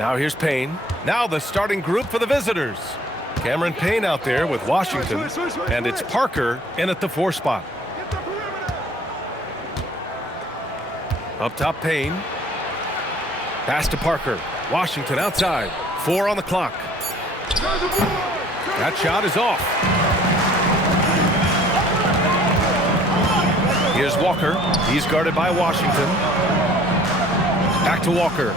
Now here's Payne. Now the starting group for the visitors. Cameron Payne out there with Washington, and it's Parker in at the 4 spot. Up top, Payne. Pass to Parker. Washington outside. 4 on the clock. That shot is off. Here's Walker. He's guarded by Washington. Back to Walker.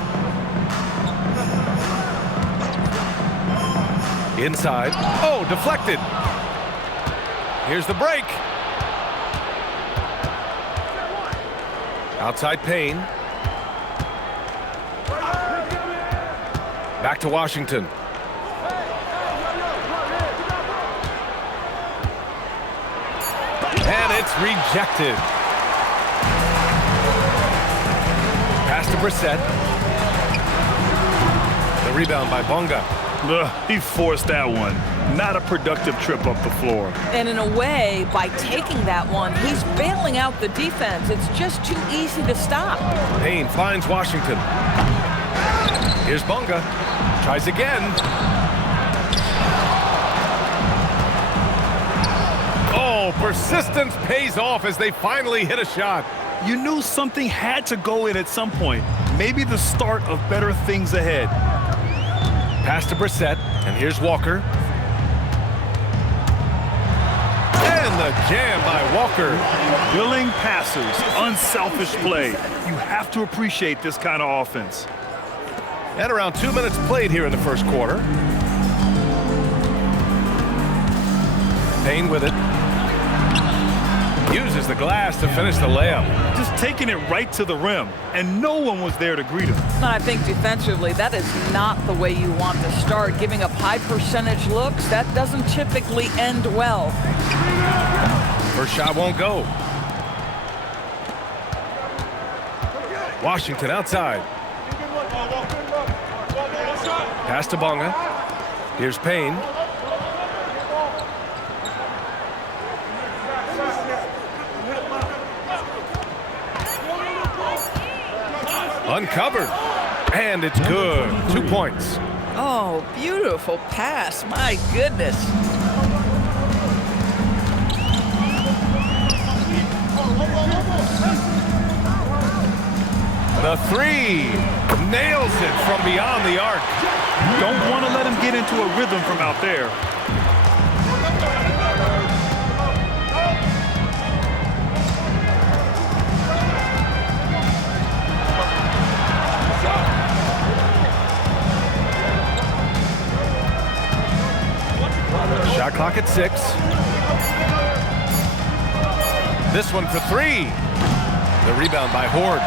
Inside. Oh, deflected. Here's the break. Outside Payne. Back to Washington. And it's rejected. Pass to Brissett. The rebound by Bonga. He forced that one. Not a productive trip up the floor. And in a way, by taking that one, he's bailing out the defense. It's just too easy to stop. Payne finds Washington. Here's Bonga. Tries again. Oh, persistence pays off as they finally hit a shot. You knew something had to go in at some point. Maybe the start of better things ahead. Pass to Brissett, and here's Walker. And the jam by Walker. Willing passers, unselfish play. You have to appreciate this kind of offense. And around 2 minutes played here in the first quarter. Payne with it. Uses the glass to finish the layup. Just taking it right to the rim, and no one was there to greet him. And I think defensively, that is not the way you want to start. Giving up high percentage looks, that doesn't typically end well. First shot won't go. Washington outside. Pass to Bonga. Here's Payne. Uncovered. And it's good. 2 points. Oh, beautiful pass. My goodness. The 3. Nails it from beyond the arc. Don't want to let him get into a rhythm from out there. Shot clock at 6. This one for 3. The rebound by Horde.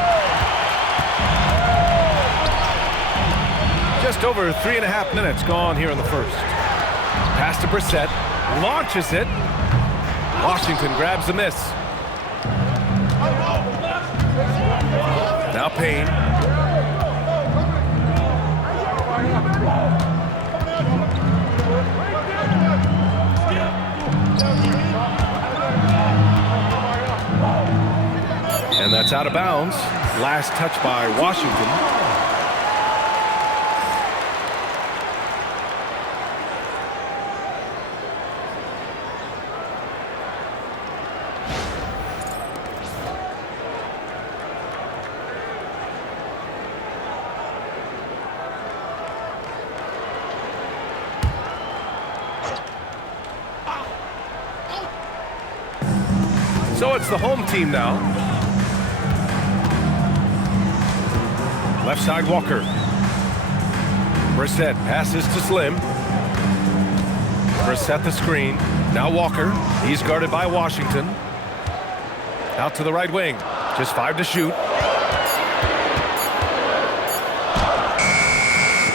Just over 3.5 minutes gone here in the first. Pass to Brissett. Launches it. Washington grabs the miss. Now Payne. And that's out of bounds. Last touch by Washington. So it's the home team now. Left side, Walker. Brissett passes to Slim. Brissett the screen. Now Walker. He's guarded by Washington. Out to the right wing. Just 5 to shoot.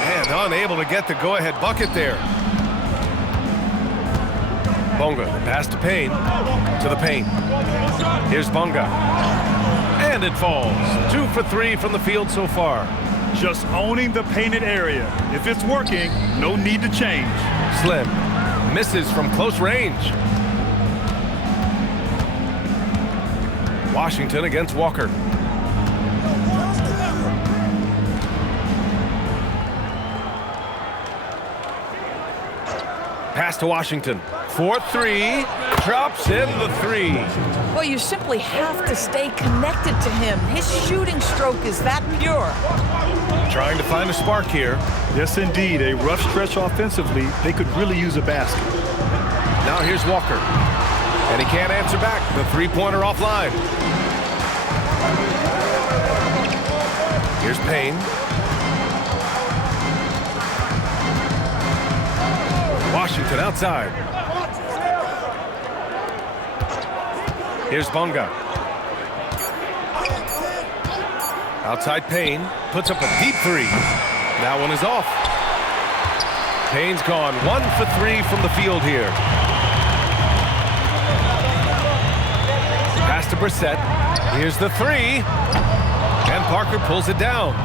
And unable to get the go-ahead bucket there. Bonga, pass to Payne. To the paint. Here's Bonga. And it falls. 2 for 3 from the field so far. Just owning the painted area. If it's working, no need to change. Slim misses from close range. Washington against Walker. pass to Washington. 4-3, drops in the 3. Well, you simply have to stay connected to him. His shooting stroke is that pure. Trying to find a spark here. Yes, indeed. A rough stretch offensively. They could really use a basket. Now here's Walker. And he can't answer back. The three-pointer offline. Here's Payne. Washington outside. Here's Bonga. Outside Payne. Puts up a deep 3. That one is off. Payne's gone 1 for 3 from the field here. Pass to Brissett. Here's the 3. And Parker pulls it down.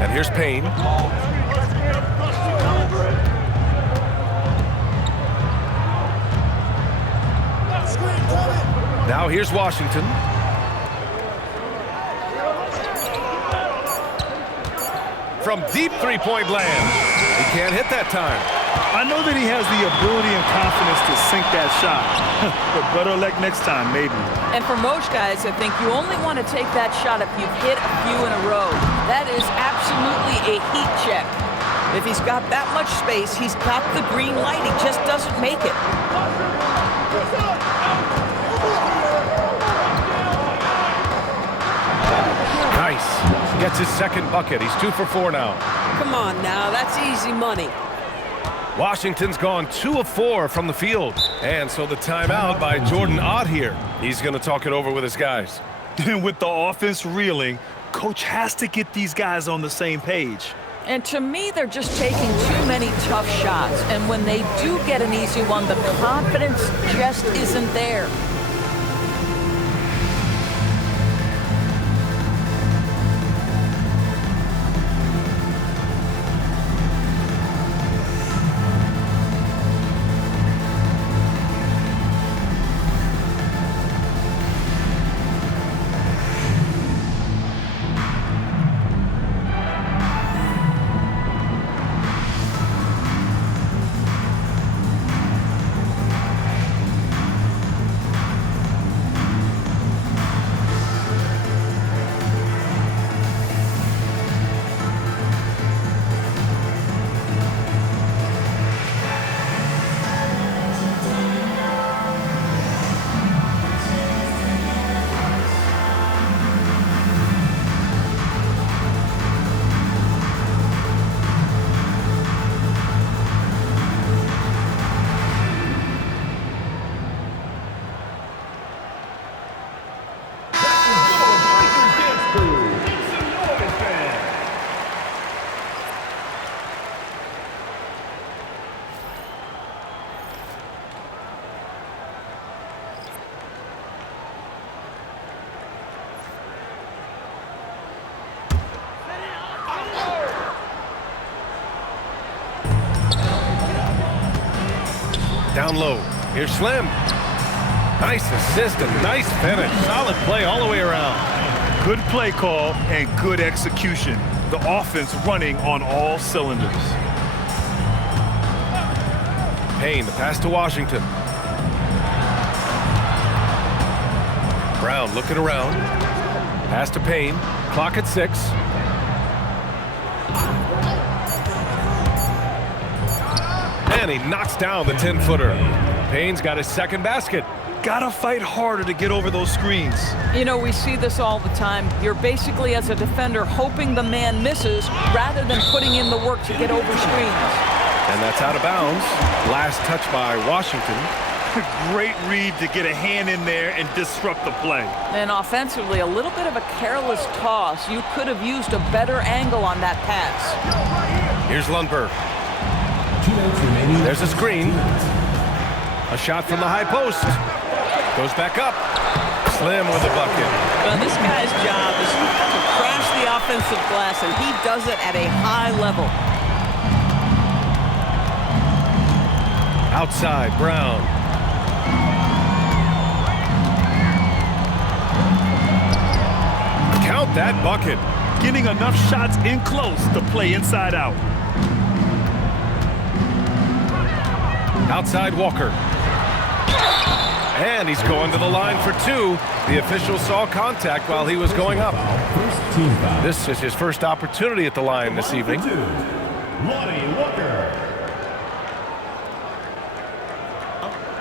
And here's Payne. Now here's Washington. From deep three-point land. He can't hit that time. I know that he has the ability and confidence to sink that shot. But better luck next time, maybe. And for most guys, I think you only want to take that shot if you've hit a few in a row. That is absolutely a heat check. If he's got that much space, he's got the green light. He just doesn't make it. Nice. Gets his second bucket. He's 2 for 4 now. Come on now, that's easy money. Washington's gone 2 of 4 from the field. And so the timeout by Jordan Ott here. He's going to talk it over with his guys. And with the offense reeling, coach has to get these guys on the same page. And to me, they're just taking too many tough shots. And when they do get an easy one, the confidence just isn't there. Down low. Here's Slim. Nice assist and nice finish. Solid play all the way around. Good play call and good execution. The offense running on all cylinders. Payne, the pass to Washington. Brown looking around. Pass to Payne. Clock at 6. And he knocks down the 10-footer. Payne's got his second basket. Gotta fight harder to get over those screens. You know, we see this all the time. You're basically, as a defender, hoping the man misses rather than putting in the work to get over screens. And that's out of bounds. Last touch by Washington. Great read to get a hand in there and disrupt the play. And offensively, a little bit of a careless toss. You could have used a better angle on that pass. Here's Lundberg. There's a screen. A shot from the high post. Goes back up. Slim with a bucket. Well, this guy's job is to crash the offensive glass, and he does it at a high level. Outside, Brown. Count that bucket. Getting enough shots in close to play inside out. Outside Walker. And he's going to the line for two. The official saw contact while he was going up. This is his first opportunity at the line this evening.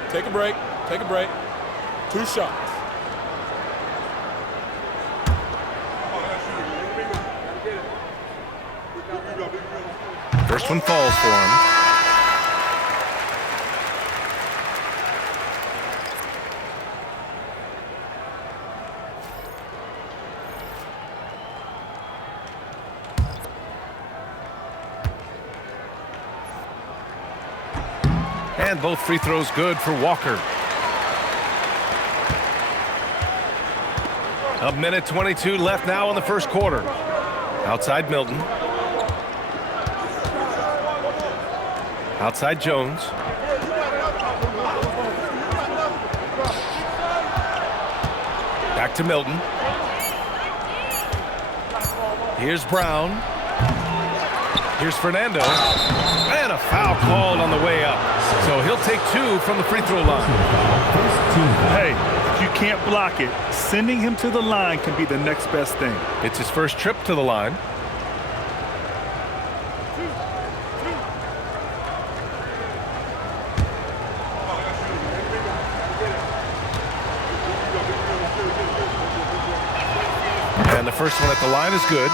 Take a break. Take a break. 2 shots. First one falls for him. And both free throws good for Walker. A minute 22 left now in the first quarter. Outside Milton. Outside Jones. Back to Milton. Here's Brown. Here's Fernando. And a foul called on the way up. So he'll take 2 from the free throw line. Hey, if you can't block it, sending him to the line can be the next best thing. It's his first trip to the line. And the first one at the line is good.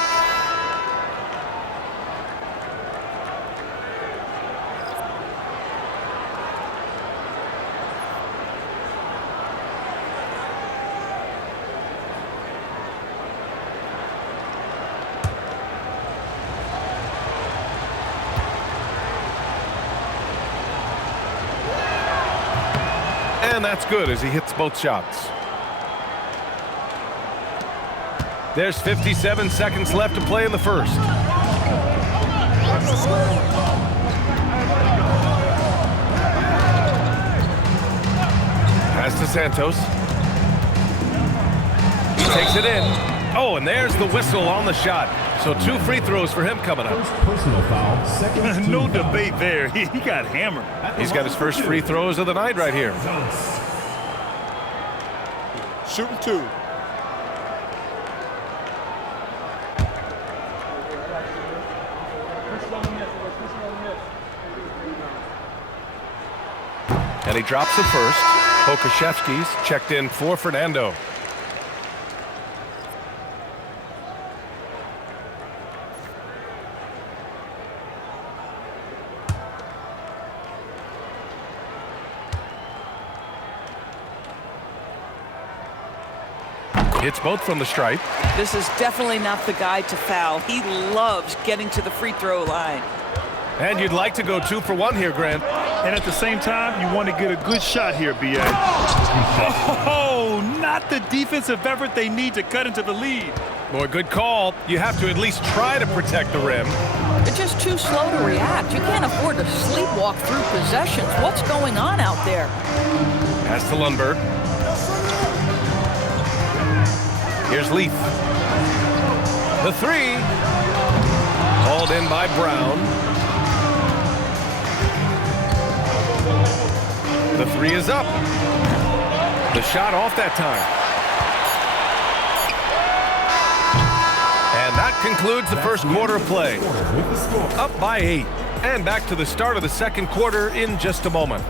And that's good as he hits both shots. There's 57 seconds left to play in the first. Pass to Santos. He takes it in. Oh, and there's the whistle on the shot. So 2 free throws for him coming up. Personal foul, second No debate there. He got hammered. He's got his first free throws of the night right here. Shooting 2. And he drops the first. Pokashevsky's checked in for Fernando. Hits both from the stripe. This is definitely not the guy to foul. He loves getting to the free throw line. And you'd like to go 2 for 1 here, Grant. And at the same time, you want to get a good shot here, B.A. Oh, not the defensive effort they need to cut into the lead. Boy, good call. You have to at least try to protect the rim. They're just too slow to react. You can't afford to sleepwalk through possessions. What's going on out there? Pass to Lundberg. Here's Leaf. The 3. Called in by Brown. The 3 is up. The shot off that time. And that concludes the first quarter of play. Up by 8. And back to the start of the second quarter in just a moment.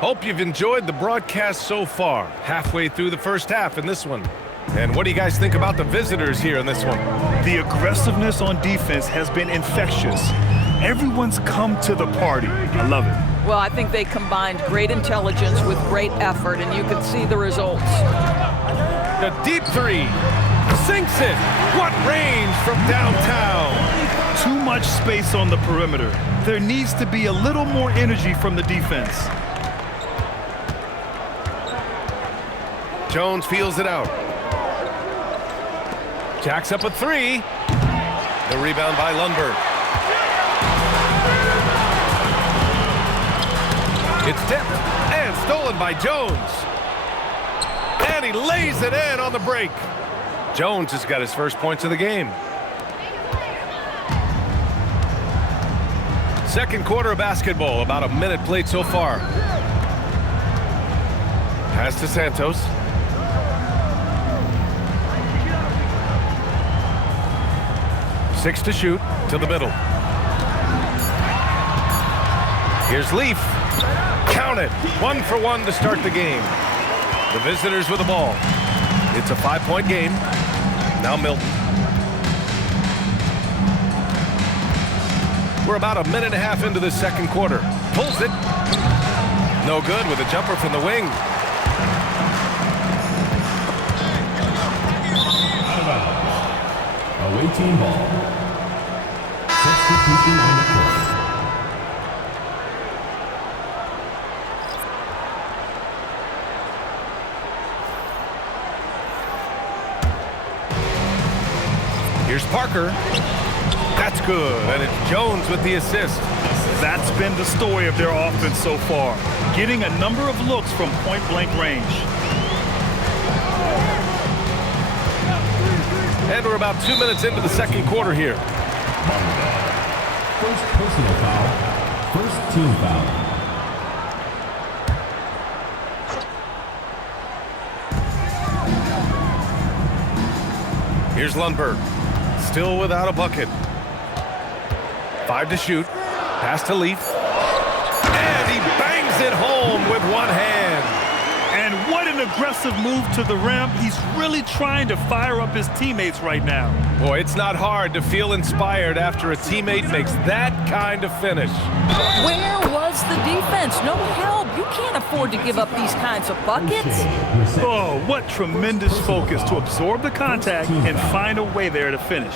Hope you've enjoyed the broadcast so far. Halfway through the first half in this one. And what do you guys think about the visitors here in this one? The aggressiveness on defense has been infectious. Everyone's come to the party. I love it. Well, I think they combined great intelligence with great effort, and you can see the results. The deep 3. Sinks it. What range from downtown. Too much space on the perimeter. There needs to be a little more energy from the defense. Jones feels it out. Jacks up a 3. The rebound by Lundberg. It's tipped and stolen by Jones. And he lays it in on the break. Jones has got his first points of the game. Second quarter of basketball, about a minute played so far. Pass to Santos. Six to shoot, to the middle. Here's Leaf. Count it. 1 for 1 to start the game. The visitors with the ball. It's a 5-point game. Now Milton. We're about a minute and a half into the second quarter. Pulls it. No good with a jumper from the wing. Away team ball. Substitution on the court. Here's Parker. That's good, and it's Jones with the assist. That's been the story of their offense so far, getting a number of looks from point-blank range. And we're about 2 minutes into the second quarter here. First personal foul. First team foul. Here's Lundberg. Still without a bucket. 5 to shoot. Pass to Leaf. And he bangs it home with one hand. And what an aggressive move to the rim. He's really trying to fire up his teammates right now. Boy, it's not hard to feel inspired after a teammate makes that kind of finish. Where was the defense? No help. You can't afford to give up these kinds of buckets. Oh, what tremendous focus to absorb the contact and find a way there to finish.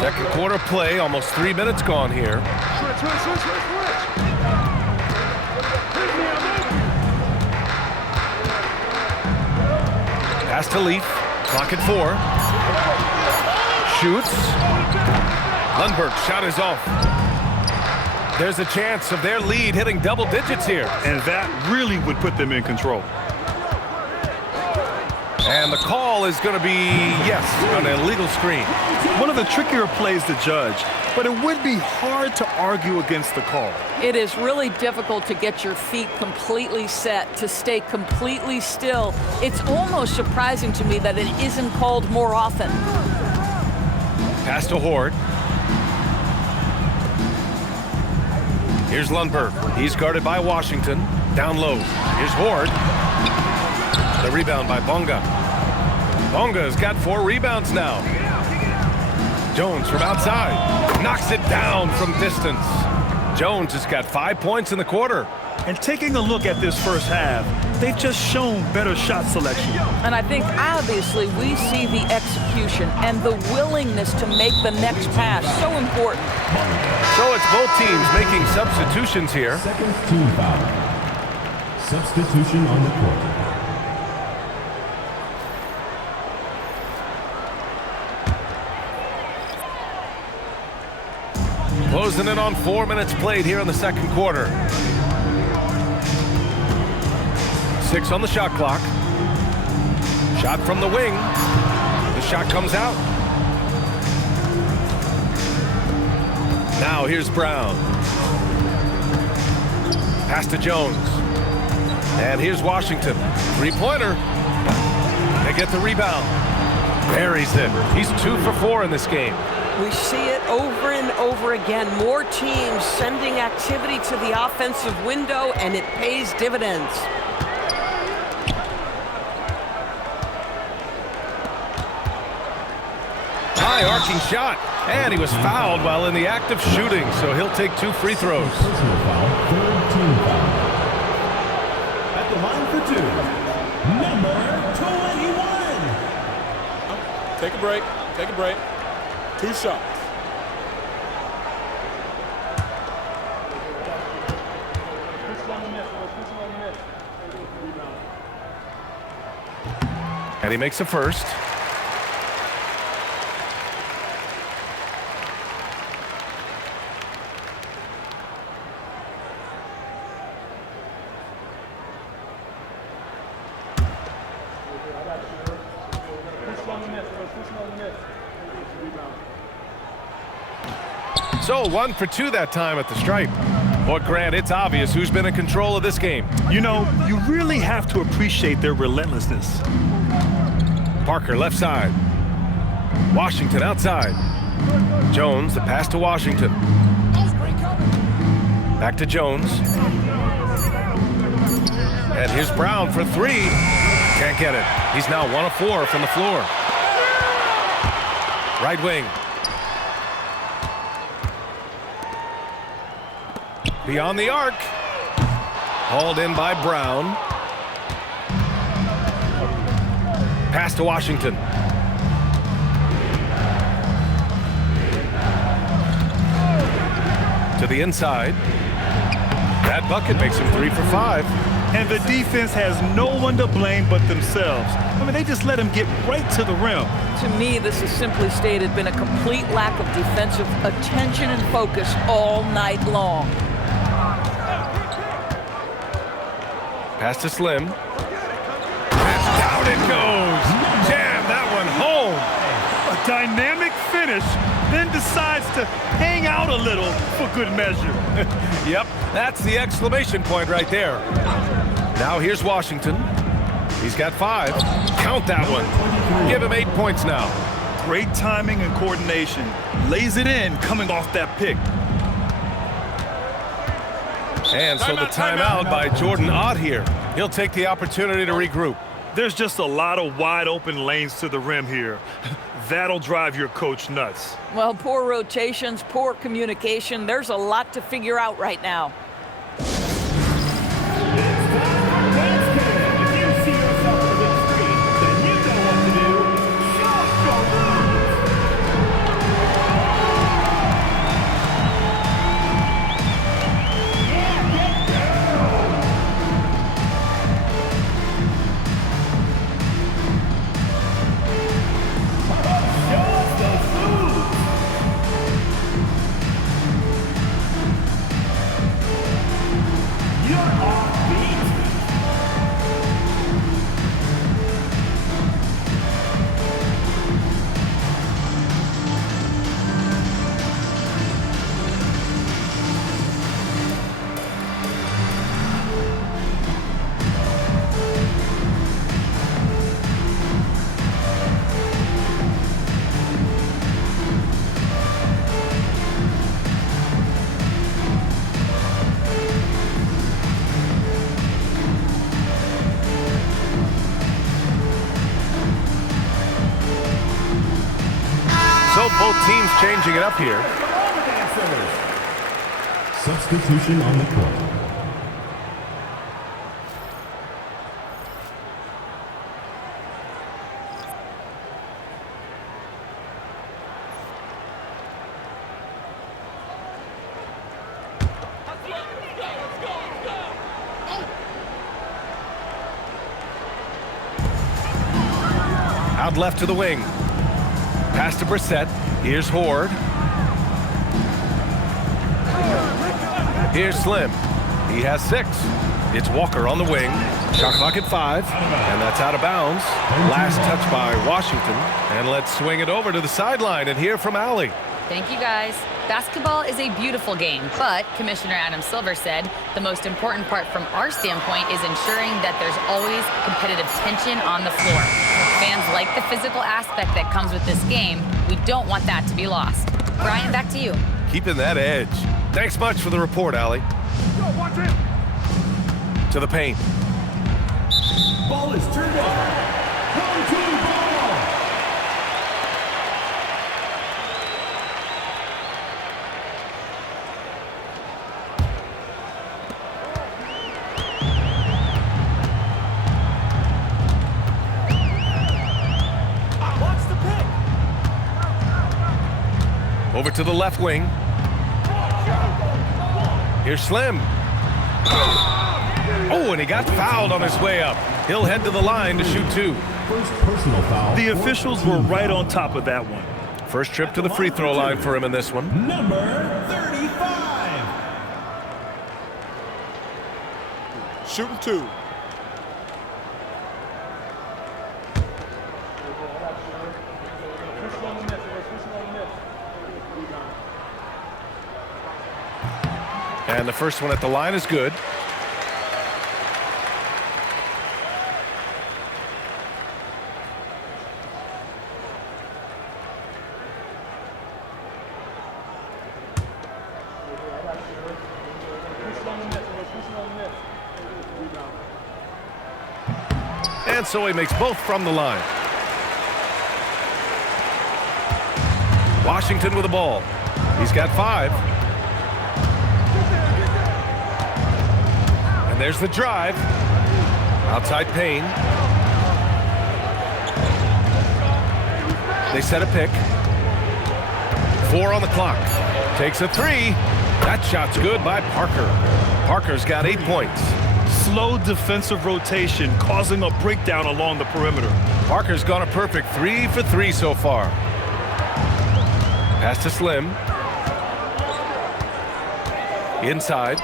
Second quarter play, almost 3 minutes gone here. Pass to Leaf. Clock at 4. Shoots. Lundberg shot is off. There's a chance of their lead hitting double digits here. And that really would put them in control. And the call is going to be, yes, an illegal screen. One of the trickier plays to judge, but it would be hard to argue against the call. It is really difficult to get your feet completely set, to stay completely still. It's almost surprising to me that it isn't called more often. Pass to Horde. Here's Lundberg. He's guarded by Washington. Down low. Here's Horde. The rebound by Bonga. Bonga's got 4 rebounds now. Jones from outside. Knocks it down from distance. Jones has got 5 points in the quarter. And taking a look at this first half, they've just shown better shot selection. And I think obviously we see the execution and the willingness to make the next pass so important. So it's both teams making substitutions here. Second team foul. Substitution on the court. Closing in on 4 minutes played here in the second quarter. 6 on the shot clock. Shot from the wing. The shot comes out. Now here's Brown. Pass to Jones. And here's Washington. 3-pointer. They get the rebound. Buries it. He's 2 for 4 in this game. We see it over and over again. More teams sending activity to the offensive window, and it pays dividends. High arcing shot, and he was fouled while in the act of shooting, so he'll take 2 free throws. Personal foul. Third team foul. At the line for 2. Number 21. Take a break. Take a break. 2 shots. And he makes a first. So 1 for 2 that time at the stripe. But Grant, it's obvious who's been in control of this game. You know, you really have to appreciate their relentlessness. Parker left side. Washington outside. Jones, the pass to Washington. Back to Jones. And here's Brown for 3. Can't get it. He's now 1 of 4 from the floor. Right wing. Beyond the arc. Hauled in by Brown. Pass to Washington. To the inside. That bucket makes him 3 for 5. And the defense has no one to blame but themselves. I mean, they just let him get right to the rim. To me, this is simply stated been a complete lack of defensive attention and focus all night long. Pass to Slim. And down it goes. Jam that one home. A dynamic finish, then decides to hang out a little for good measure. Yep, that's the exclamation point right there. Now here's Washington. He's got 5. Count that one. Give him 8 points now. Great timing and coordination. Lays it in coming off that pick. And so the timeout by Jordan Ott here. He'll take the opportunity to regroup. There's just a lot of wide open lanes to the rim here. That'll drive your coach nuts. Well, poor rotations, poor communication. There's a lot to figure out right now. So both teams changing it up here. Substitution on the court. Out left to the wing. Pass to Brissett. Here's Horde. Here's Slim. He has 6. It's Walker on the wing. Shot clock at 5. And that's out of bounds. Last touch by Washington. And let's swing it over to the sideline and hear from Allie. Thank you, guys. Basketball is a beautiful game, but Commissioner Adam Silver said the most important part from our standpoint is ensuring that there's always competitive tension on the floor. Fans like the physical aspect that comes with this game. We don't want that to be lost. Brian, back to you. Keeping that edge. Thanks much for the report, Allie. To the paint. Ball is turned over. Home team ball. Watch the pick. Over to the left wing. Here's Slim. Oh, and he got fouled on his way up. He'll head to the line to shoot 2. First personal foul. The officials were right on top of that one. First trip to the free throw line for him in this one. Number 35. Shooting 2. And the first one at the line is good. And so he makes both from the line. Washington with the ball. He's got 5. And there's the drive. Outside Payne. They set a pick. 4 on the clock. Takes a 3. That shot's good by Parker. Parker's got 8 points. Slow defensive rotation causing a breakdown along the perimeter. Parker's gone a perfect 3 for 3 so far. Pass to Slim. Inside.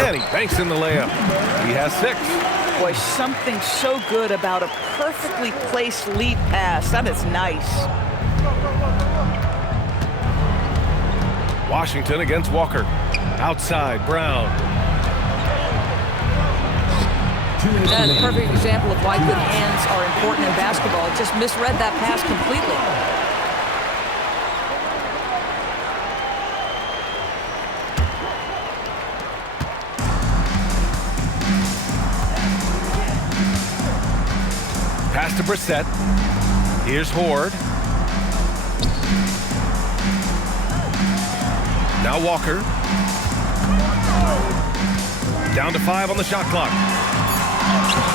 And he banks in the layup. He has 6. Boy, something so good about a perfectly placed lead pass. That is nice. Washington against Walker. Outside, Brown. That's a perfect example of why good hands are important in basketball. It just misread that pass completely. Pass to Brissett. Here's Horde. Now Walker. Down to 5 on the shot clock.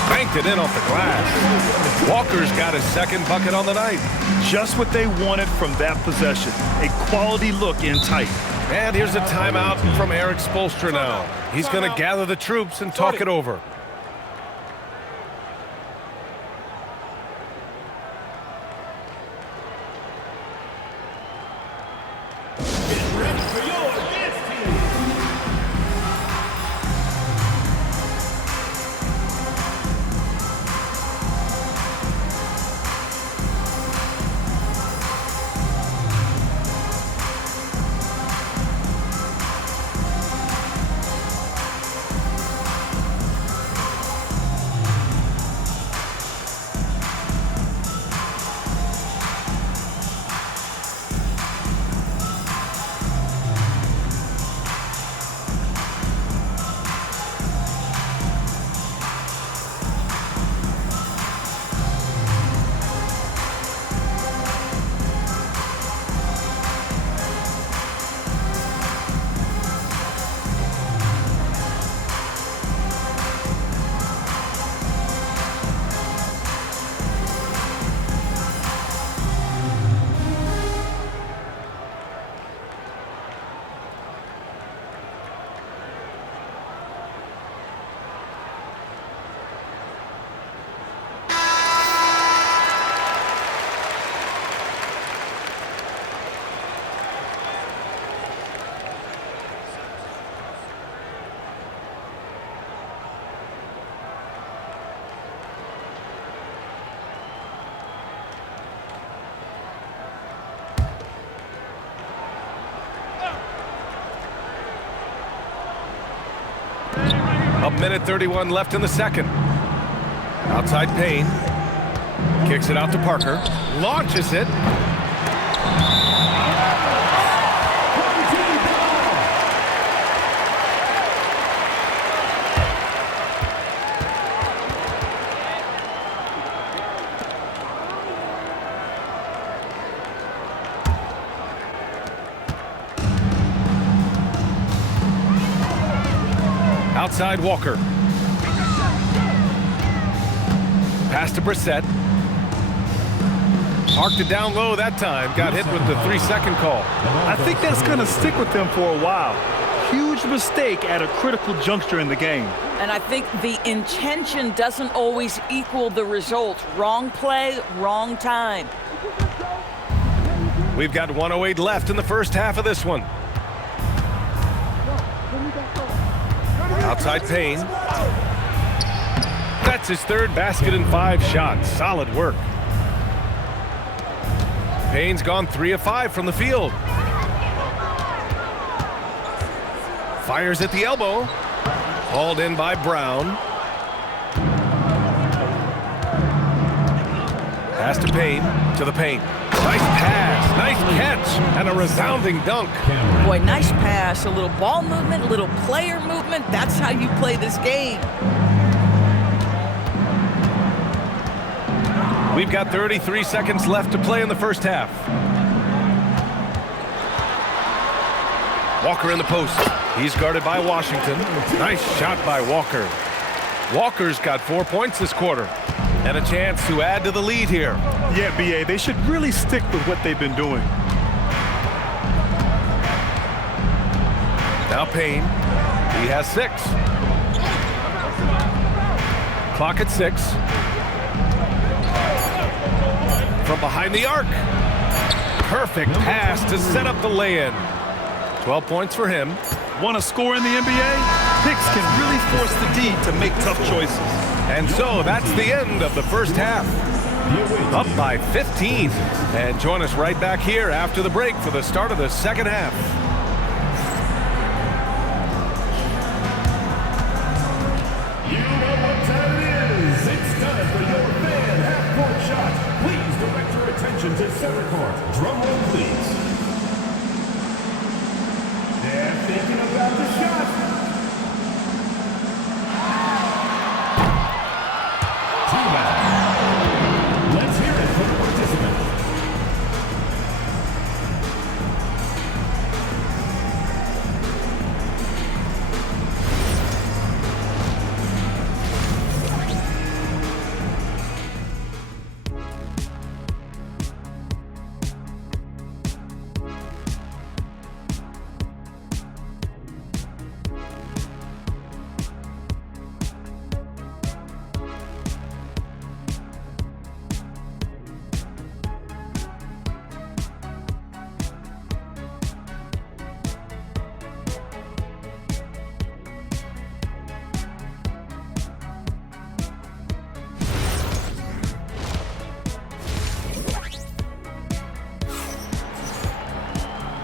Banked it in off the glass. Walker's got his second bucket on the night. Just what they wanted from that possession. A quality look in tight. And here's a timeout from Eric Spoelstra now. He's going to gather the troops and talk it over. A minute 31 left in the second. Outside Payne. Kicks it out to Parker. Launches it. Outside Walker. Pass to Brissett. Parked it down low that time. Got hit with the 3-second call. I think that's going to stick with them for a while. Huge mistake at a critical juncture in the game. And I think the intention doesn't always equal the result. Wrong play, wrong time. We've got 1:08 left in the first half of this one. Outside Payne. That's his third basket in 5 shots. Solid work. Payne's gone 3 of 5 from the field. Fires at the elbow. Hauled in by Brown. Pass to Payne, to the paint. Nice pass, nice catch, and a resounding dunk. Boy, nice pass, a little ball movement, a little player movement. That's how you play this game. We've got 33 seconds left to play in the first half. Walker in the post. He's guarded by Washington. Nice shot by Walker. Walker's got 4 points this quarter. And a chance to add to the lead here. Yeah, B.A., they should really stick with what they've been doing. Now Payne. He has 6. Clock at 6. From behind the arc. Perfect pass to set up the lay-in. 12 points for him. Want to score in the NBA? Picks can really force the D to make tough choices. And so that's the end of the first half. Up by 15. And join us right back here after the break for the start of the second half. You know what time it is. It's time for your fan half-court shot. Please direct your attention to center court. Drum roll, please. They're thinking about the shot. Let's hear it for the participant.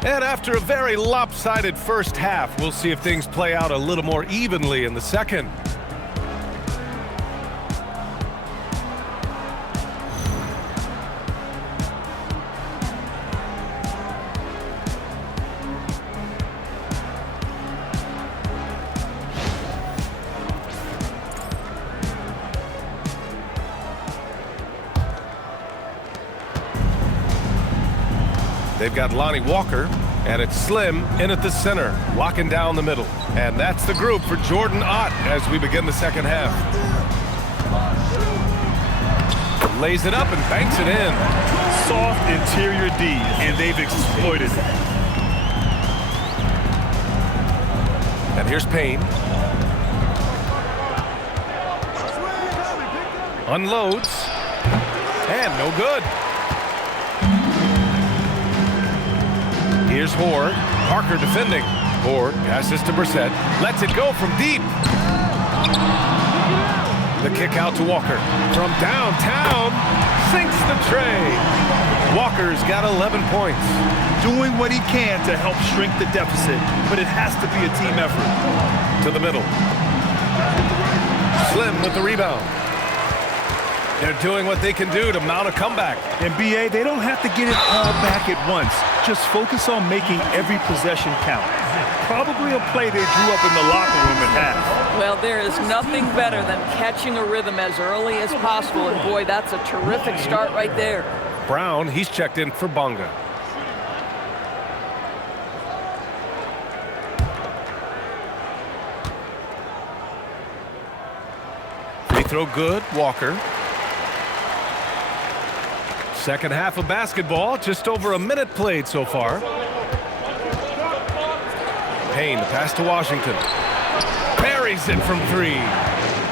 And after a very lopsided first half, we'll see if things play out a little more evenly in the second. They've got Lonnie Walker, and it's Slim in at the center, locking down the middle. And that's the group for Jordan Ott as we begin the second half. Lays it up and banks it in. Soft interior D, and they've exploited it. And here's Payne. Unloads. And no good. Here's Hoard. Parker defending. Hoard passes to Brissett. Lets it go from deep. The kick out to Walker. From downtown. Sinks the tray. Walker's got 11 points. Doing what he can to help shrink the deficit, but it has to be a team effort. To the middle. Slim with the rebound. They're doing what they can do to mount a comeback. And B.A., they don't have to get it all back at once. Just focus on making every possession count. Probably a play they drew up in the locker room at half. Well, there is nothing better than catching a rhythm as early as possible. And boy, that's a terrific start right there. Brown, he's checked in for Bonga. Free throw good, Walker. Second half of basketball, just over a minute played so far. Payne, the pass to Washington. Buries it from 3.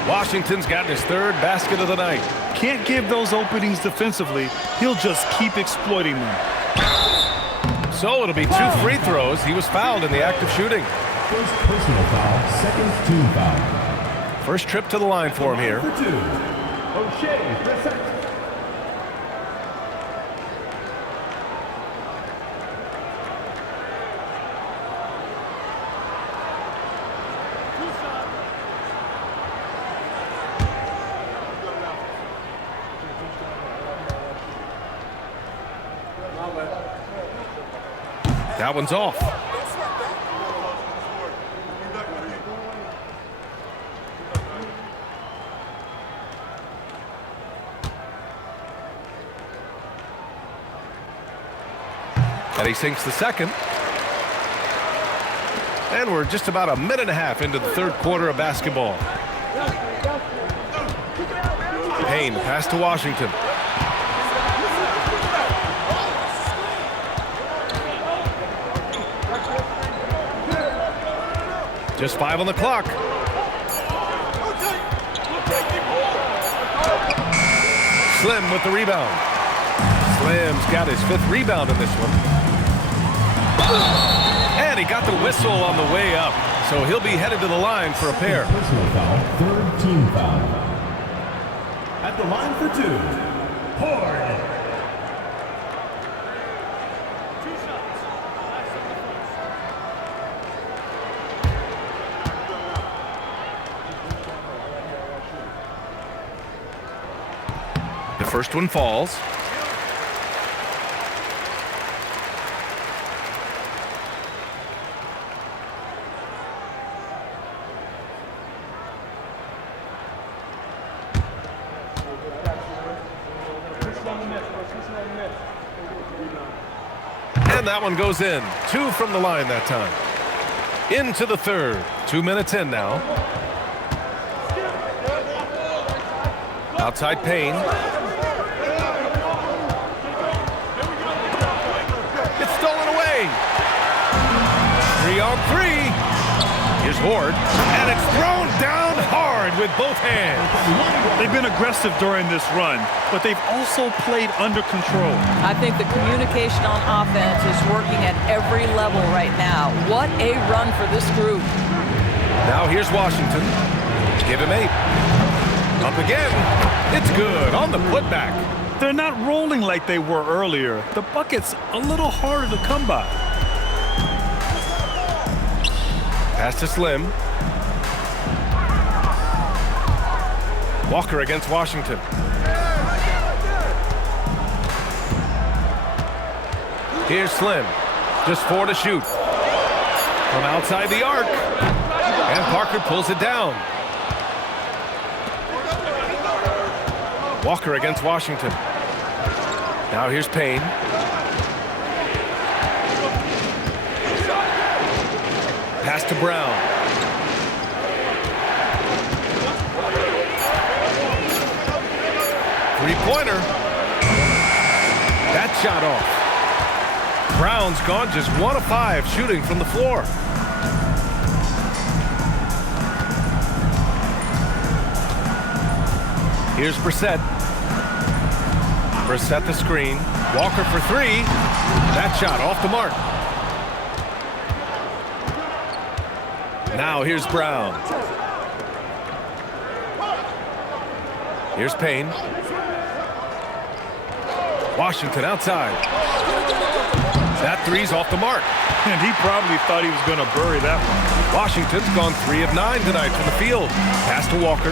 Washington's gotten his 3rd basket of the night. Can't give those openings defensively. He'll just keep exploiting them. So it'll be 2 free throws. He was fouled in the act of shooting. First personal foul, second team foul. First trip to the line for him here. For 2. O'Shea, present. That one's off. And he sinks the second. And we're just about a minute and a half into the 3rd quarter of basketball. Payne, the pass to Washington. Just 5 on the clock. Slim with the rebound. Slim's got his 5th rebound in this one. And he got the whistle on the way up. So he'll be headed to the line for a pair. Personal foul, 3rd team foul. At the line for 2, Horde. The first one falls. And that one goes in. 2 from the line that time. Into the 3rd. 2 minutes in now. Outside Payne. It's stolen away. 3 on 3. Here's Horde. And it's thrown down hard with both hands. They've been aggressive during this run, but they've also played under control. I think the communication on offense is working at every level right now. What a run for this group. Now here's Washington. Give him 8. Up again. It's good on the putback. They're not rolling like they were earlier. The bucket's a little harder to come by. Pass to Slim. Walker against Washington. Here's Slim. Just 4 to shoot. From outside the arc. And Parker pulls it down. Walker against Washington. Now here's Payne. Pass to Brown. Three-pointer. That shot off. Brown's gone just 1 of 5 shooting from the floor. Here's Brissett. Brissett the screen. Walker for 3. That shot off the mark. Now here's Brown. Here's Payne. Washington outside. That 3's off the mark. And he probably thought he was going to bury that one. Washington's gone 3 of 9 tonight from the field. Pass to Walker.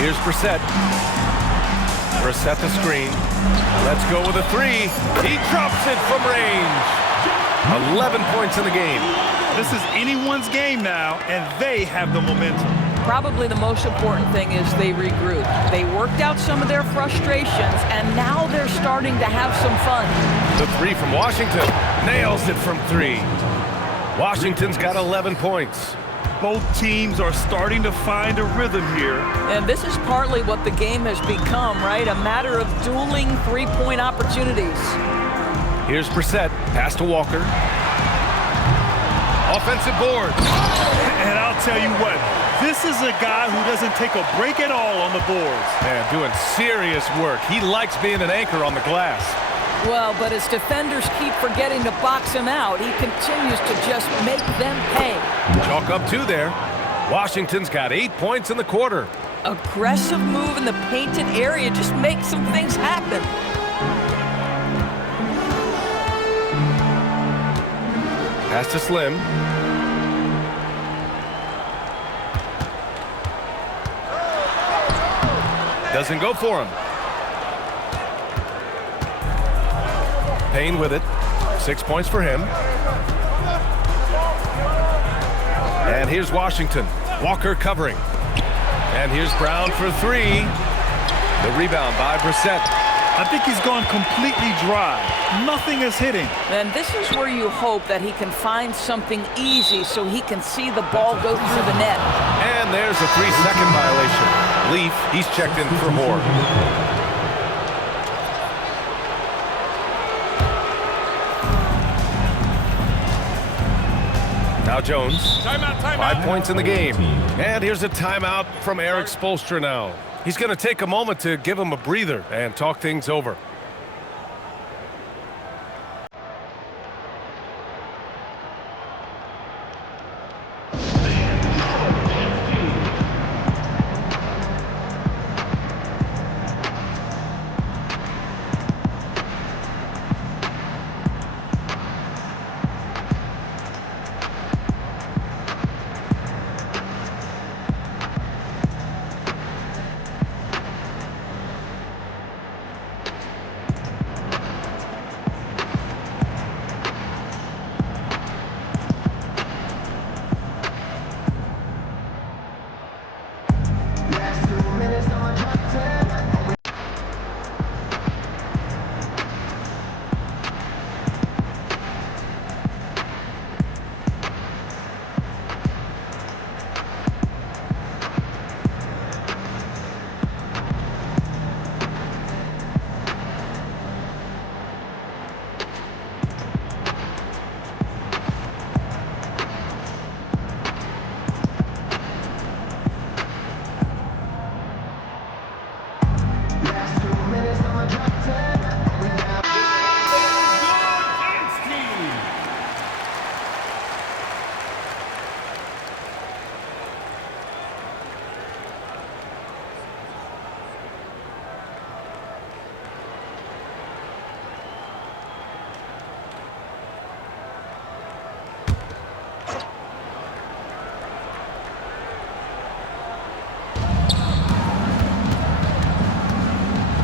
Here's Brissett. Brissett the screen. Let's go with a 3. He drops it from range. 11 points in the game. This is anyone's game now, and they have the momentum. Probably the most important thing is they regrouped. They worked out some of their frustrations, and now they're starting to have some fun. The 3 from Washington. Nails it from 3. Washington's got 11 points. Both teams are starting to find a rhythm here. And this is partly what the game has become, right? A matter of dueling three-point opportunities. Here's Brissett, pass to Walker. Offensive board. And I'll tell you what, this is a guy who doesn't take a break at all on the boards. Man, doing serious work. He likes being an anchor on the glass. Well, but as defenders keep forgetting to box him out, he continues to just make them pay. Chalk up 2 there. Washington's got 8 points in the quarter. Aggressive move in the painted area just makes some things happen. Pass to Slim. Doesn't go for him. Payne with it. 6 points for him. And here's Washington. Walker covering. And here's Brown for 3. The rebound by Brissett. I think he's gone completely dry. Nothing is hitting. And this is where you hope that he can find something easy so he can see the ball go through the net. And there's a 3-second violation. Leaf, he's checked in for Hoare. Now Jones. Timeout, timeout. 5 points in the game. And here's a timeout from Eric Spoelstra now. He's going to take a moment to give him a breather and talk things over.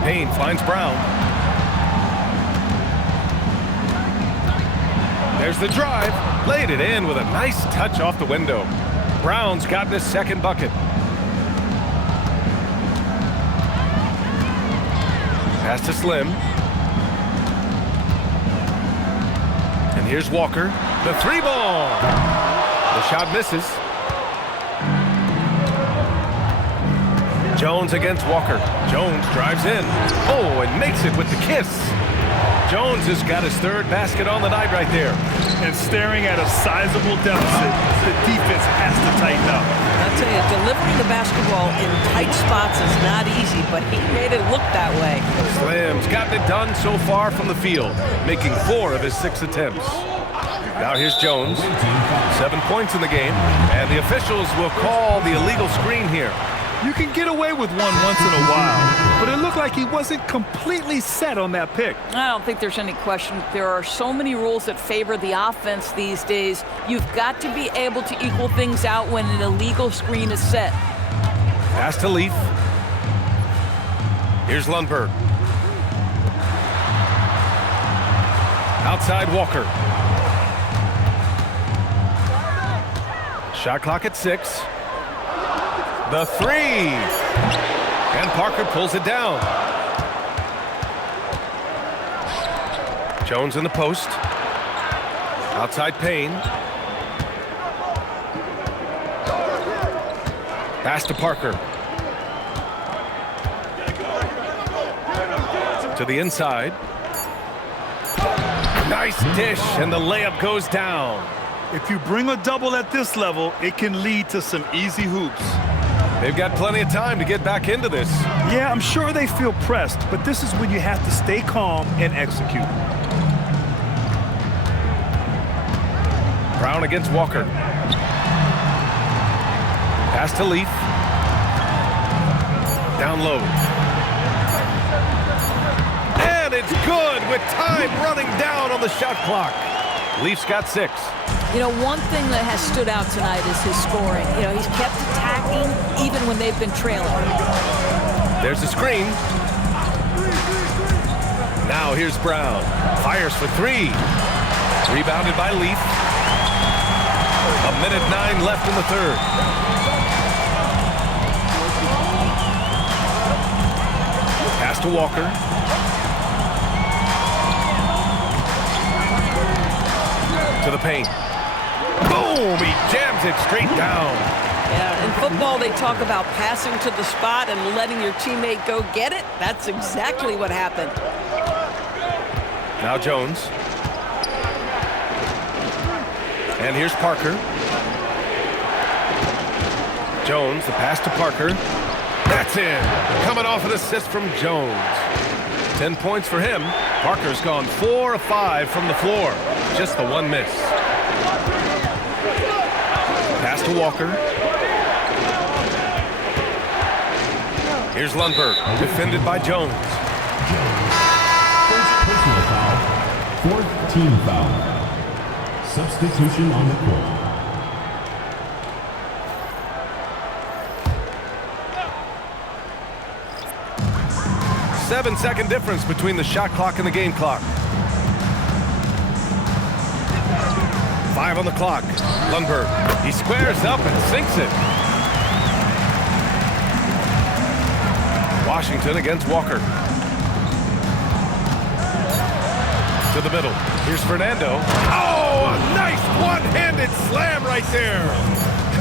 Payne finds Brown. There's the drive. Laid it in with a nice touch off the window. Brown's gotten his second bucket. Pass to Slim. And here's Walker. The 3-ball. The shot misses. Jones against Walker. Jones drives in. Oh, and makes it with the kiss. Jones has got his third basket on the night right there. And staring at a sizable deficit, the defense has to tighten up. I'll tell you, delivering the basketball in tight spots is not easy, but he made it look that way. Slim's gotten it done so far from the field, making 4 of his 6 attempts. Now here's Jones. 7 points in the game, and the officials will call the illegal screen here. You can get away with one once in a while, but it looked like he wasn't completely set on that pick. I don't think there's any question. There are so many rules that favor the offense these days. You've got to be able to equal things out when an illegal screen is set. Pass to Leaf. Here's Lundberg. Outside Walker. Shot clock at 6. The 3. And Parker pulls it down. Jones in the post. Outside Payne. Pass to Parker. To the inside. Nice dish, and the layup goes down. If you bring a double at this level, it can lead to some easy hoops. They've got plenty of time to get back into this. Yeah, I'm sure they feel pressed, but this is when you have to stay calm and execute. Brown against Walker. Pass to Leaf. Down low. And it's good with time running down on the shot clock. Leafs got 6. You know, one thing that has stood out tonight is his scoring. You know, he's kept attacking even when they've been trailing. There's a screen. Now here's Brown. Fires for 3. Rebounded by Leaf. 1:09 left in the third. Pass to Walker. To the paint. Boom! He jams it straight down. Yeah, in football, they talk about passing to the spot and letting your teammate go get it. That's exactly what happened. Now Jones. And here's Parker. Jones, the pass to Parker. That's in. Coming off an assist from Jones. 10 points for him. Parker's gone 4 of 5 from the floor. Just the one miss. Pass to Walker. Here's Lundberg, defended by Jones. First personal foul. Fourth team foul. Substitution on the court. 7-second difference between the shot clock and the game clock. 5 on the clock. Lundberg. He squares up and sinks it. Washington against Walker. To the middle. Here's Fernando. Oh, a nice one-handed slam right there.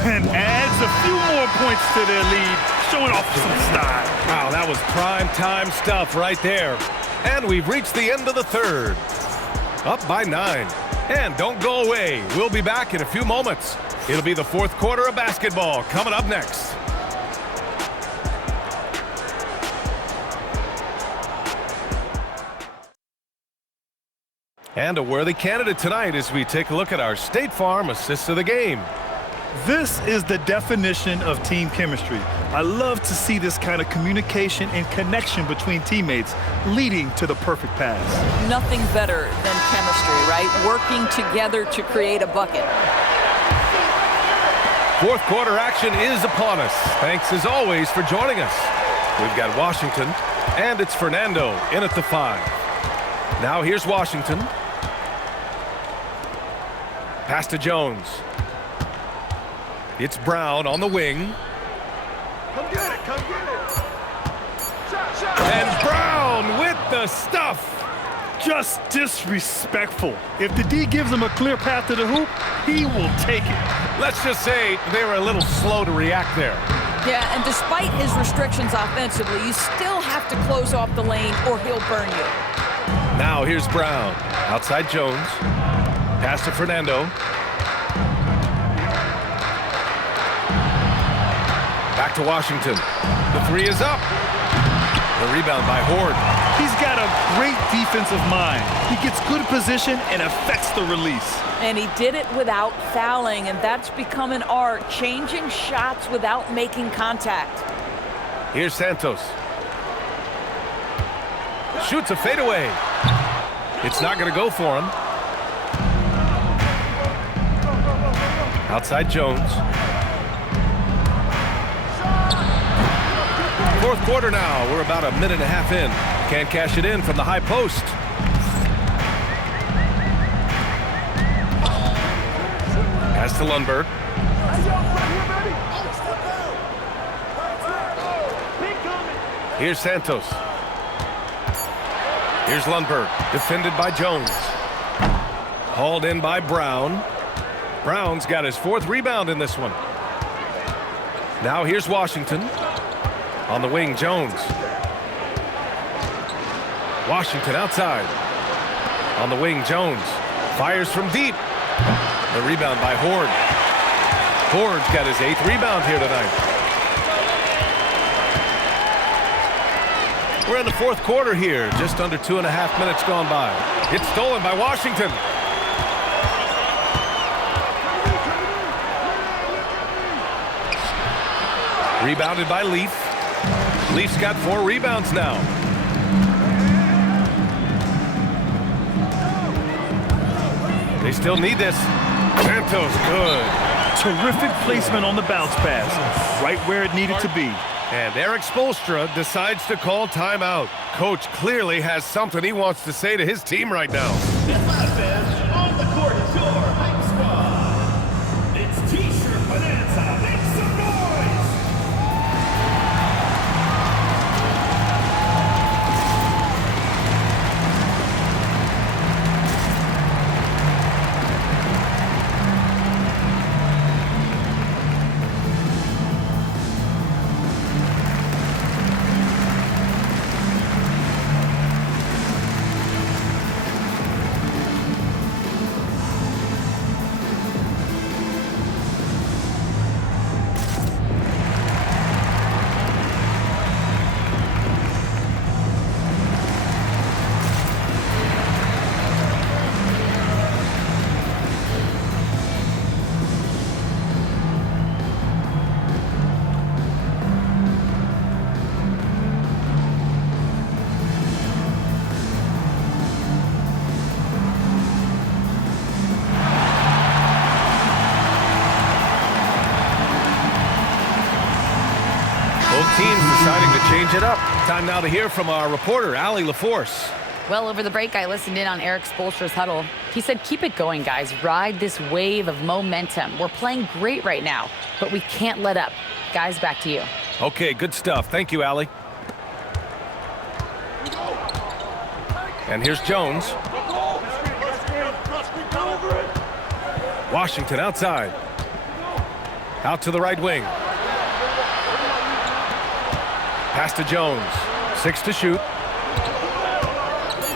And adds a few more points to their lead, showing off some style. Wow, that was prime time stuff right there. And we've reached the end of the third. Up by 9. And don't go away. We'll be back in a few moments. It'll be the fourth quarter of basketball coming up next. And a worthy candidate tonight as we take a look at our State Farm assists of the game. This is the definition of team chemistry. I love to see this kind of communication and connection between teammates leading to the perfect pass. Nothing better than chemistry, right? Working together to create a bucket. Fourth quarter action is upon us. Thanks as always for joining us. We've got Washington, and it's Fernando in at the 5. Now here's Washington. Pass to Jones. It's Brown on the wing. Come get it, come get it. Shot. And Brown with the stuff. Just disrespectful. If the D gives him a clear path to the hoop, he will take it. Let's just say they were a little slow to react there. Yeah, and despite his restrictions offensively, you still have to close off the lane or he'll burn you. Now here's Brown. Outside Jones. Pass to Fernando. Back to Washington. The 3 is up. The rebound by Horde. He's got a great defensive mind. He gets good position and affects the release. And he did it without fouling, and that's become an art, changing shots without making contact. Here's Santos. Shoots a fadeaway. It's not going to go for him. Outside Jones. Fourth quarter now. We're about a minute and a half in. Can't cash it in from the high post. Pass to Lundberg. Here's Santos. Here's Lundberg, defended by Jones. Hauled in by Brown. Brown's got his 4th rebound in this one. Now here's Washington. On the wing, Jones. Washington outside. On the wing, Jones. Fires from deep. The rebound by Horde. Horde's got his 8th rebound here tonight. We're in the 4th quarter here. Just under 2.5 minutes gone by. It's stolen by Washington. Rebounded by Leaf. Leaf's got 4 rebounds now. They still need this. Santos, good. Terrific placement on the bounce pass. Right where it needed to be. And Eric Spoelstra decides to call timeout. Coach clearly has something he wants to say to his team right now. On the court is your hype squad. It's T-shirt Bonanza. Make some noise! Teams deciding to change it up. Time now to hear from our reporter, Allie LaForce. Well, over the break, I listened in on Eric Spoelstra's huddle. He said, keep it going, guys. Ride this wave of momentum. We're playing great right now, but we can't let up. Guys, back to you. Okay, good stuff. Thank you, Allie. And here's Jones. Washington outside. Out to the right wing. Pass to Jones. 6 to shoot.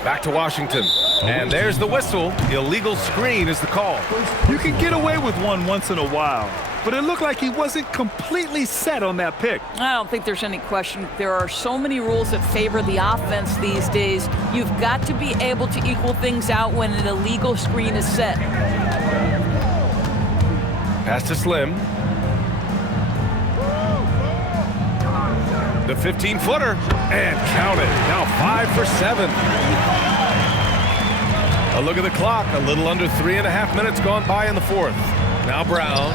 Back to Washington. And there's the whistle. Illegal screen is the call. You can get away with one once in a while, but it looked like he wasn't completely set on that pick. I don't think there's any question. There are so many rules that favor the offense these days. You've got to be able to equal things out when an illegal screen is set. Pass to Slim. The 15-footer, and count it. Now 5 for 7. A look at the clock. A little under 3.5 minutes gone by in the 4th. Now Brown.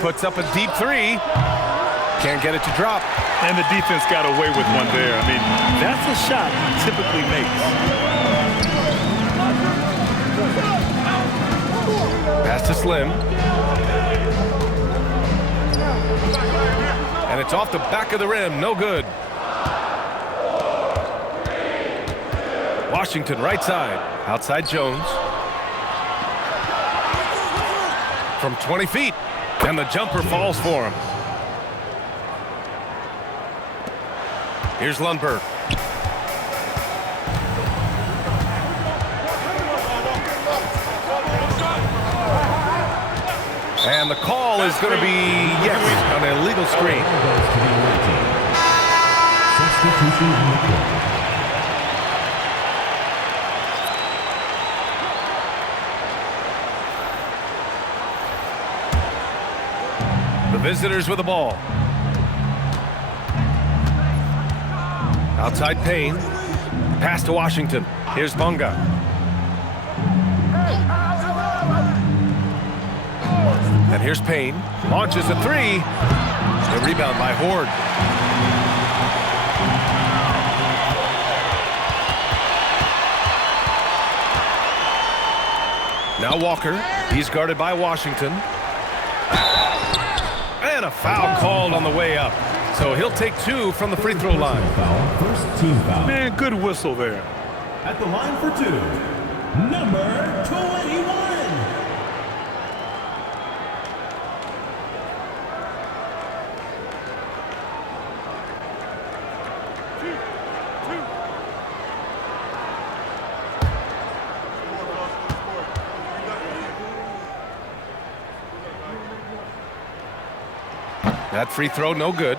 Puts up a deep 3. Can't get it to drop. And the defense got away with one there. I mean, that's a shot he typically makes. Pass to Slim. And it's off the back of the rim. No good. Washington right side. Outside Jones. From 20 feet. And the jumper falls for him. Here's Lundberg. And the call is going to be, yes, an illegal screen. The visitors with the ball. Outside Payne. Pass to Washington. Here's Bunga. And here's Payne. Launches a 3. The rebound by Horde. Now Walker. He's guarded by Washington. And a foul called on the way up. So he'll take 2 from the free throw line. Man, good whistle there. At the line for two, number 21. That free throw, no good.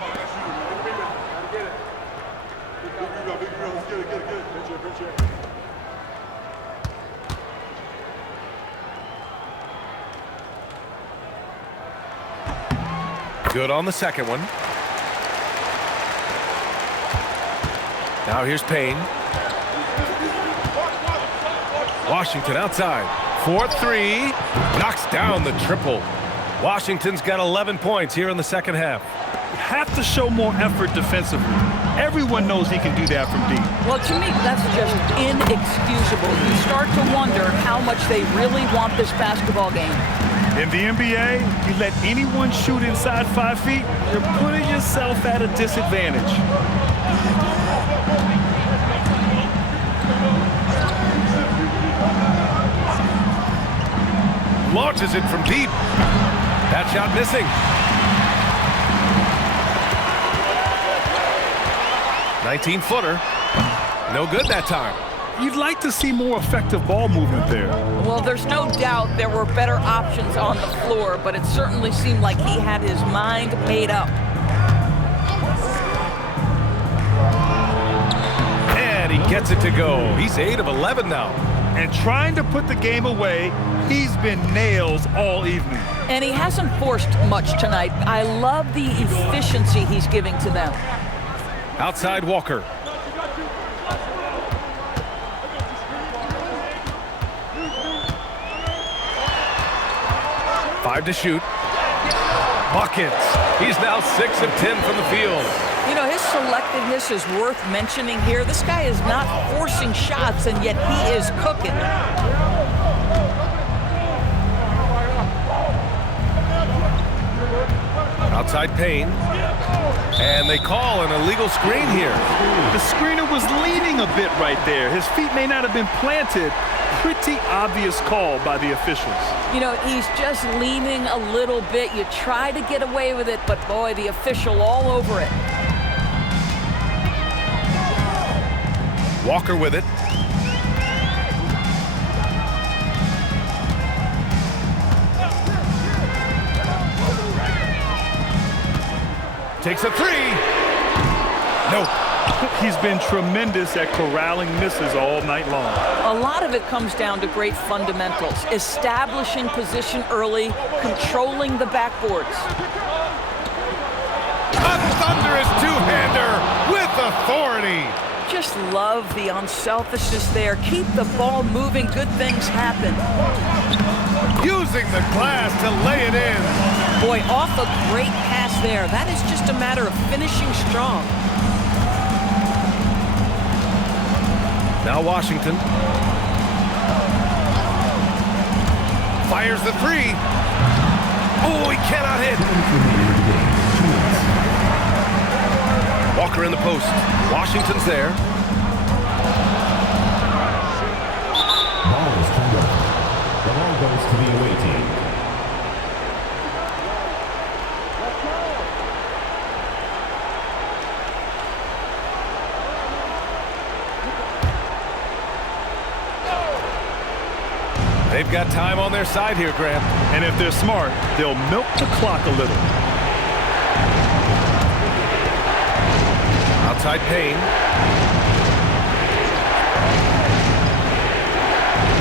Good on the second one. Now here's Payne. Washington outside. 4-3. Knocks down the triple. Washington's got 11 points here in the second half. You have to show more effort defensively. Everyone knows he can do that from deep. Well, to me, that's just inexcusable. You start to wonder how much they really want this basketball game. In the NBA, you let anyone shoot inside 5 feet, you're putting yourself at a disadvantage. Launches it from deep. That shot missing. 19-footer. No good that time. You'd like to see more effective ball movement there. Well, there's no doubt there were better options on the floor, but it certainly seemed like he had his mind made up. And he gets it to go. He's 8 of 11 now. And trying to put the game away, he's been nails all evening. And he hasn't forced much tonight. I love the efficiency he's giving to them. Outside Walker. Five to shoot. Buckets. He's now 6 of 10 from the field. You know, his selectiveness is worth mentioning here. This guy is not forcing shots, and yet he is cooking. Outside Payne. And they call an illegal screen here. The screener was leaning a bit right there. His feet may not have been planted. Pretty obvious call by the officials. You know, he's just leaning a little bit. You try to get away with it, but boy, the official all over it. Walker with it. Takes a three. Nope. He's been tremendous at corralling misses all night long. A lot of it comes down to great fundamentals. Establishing position early, controlling the backboards. A thunderous two-hander with authority. Just love the unselfishness there. Keep the ball moving. Good things happen. Using the glass to lay it in. Boy, off a great pass there. That is just a matter of finishing strong. Now Washington. Fires the three. Oh, he cannot hit. Walker in the post. Washington's there. Ball is turned over. The ball goes to the away team. They've got time on their side here, Grant. And if they're smart, they'll milk the clock a little. Outside Payne.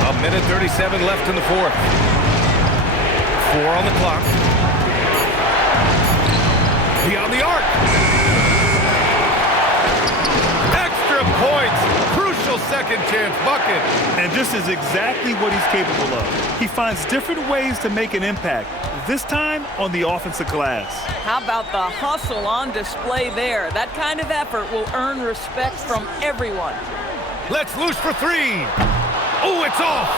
A minute 37 left in the fourth. 4 on the clock. Beyond the arc. Extra points. Crucial second chance bucket. And this is exactly what he's capable of. He finds different ways to make an impact, this time on the offensive glass. How about the hustle on display there? That kind of effort will earn respect from everyone. Let's loose for three. Oh, it's off.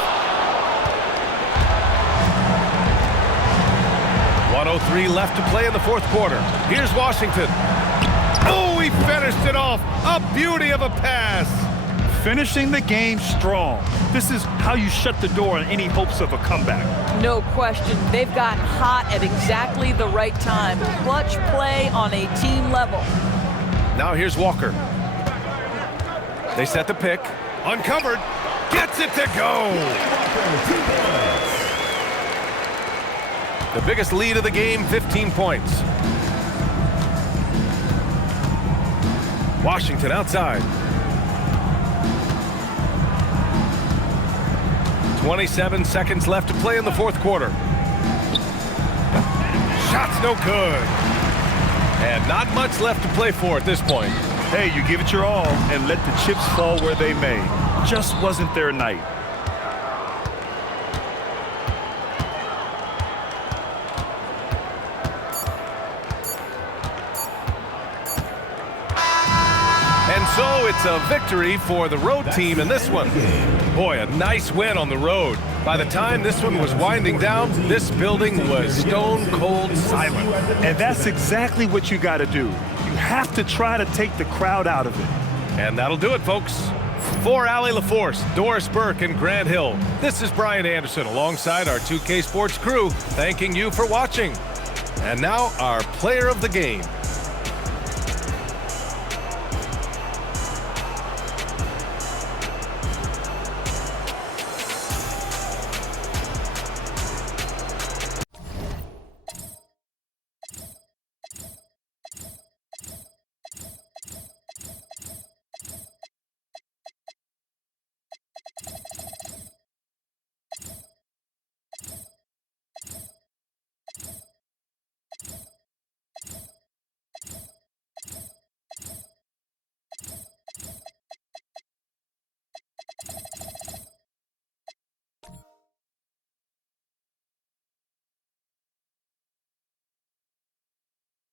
1:03 left to play in the fourth quarter. Here's Washington. Oh, he finished it off. A beauty of a pass. finishing the game strong. This is how you shut the door on any hopes of a comeback. No question. They've got hot at exactly the right time. Clutch play on a team level. Now here's Walker. They set the pick. Uncovered. Gets it to go. The biggest lead of the game, 15 points. Washington outside. 27 seconds left to play in the fourth quarter. Shot's no good. And not much left to play for at this point. Hey, you give it your all and let the chips fall where they may. Just wasn't their night. And so it's a victory for the road team in this one. Boy, a nice win on the road. By the time this one was winding down, this building was stone cold silent. And that's exactly what you got to do. You have to try to take the crowd out of it. And that'll do it, folks. For Allie LaForce, Doris Burke, and Grant Hill, this is Brian Anderson alongside our 2K Sports crew, thanking you for watching. And now our player of the game.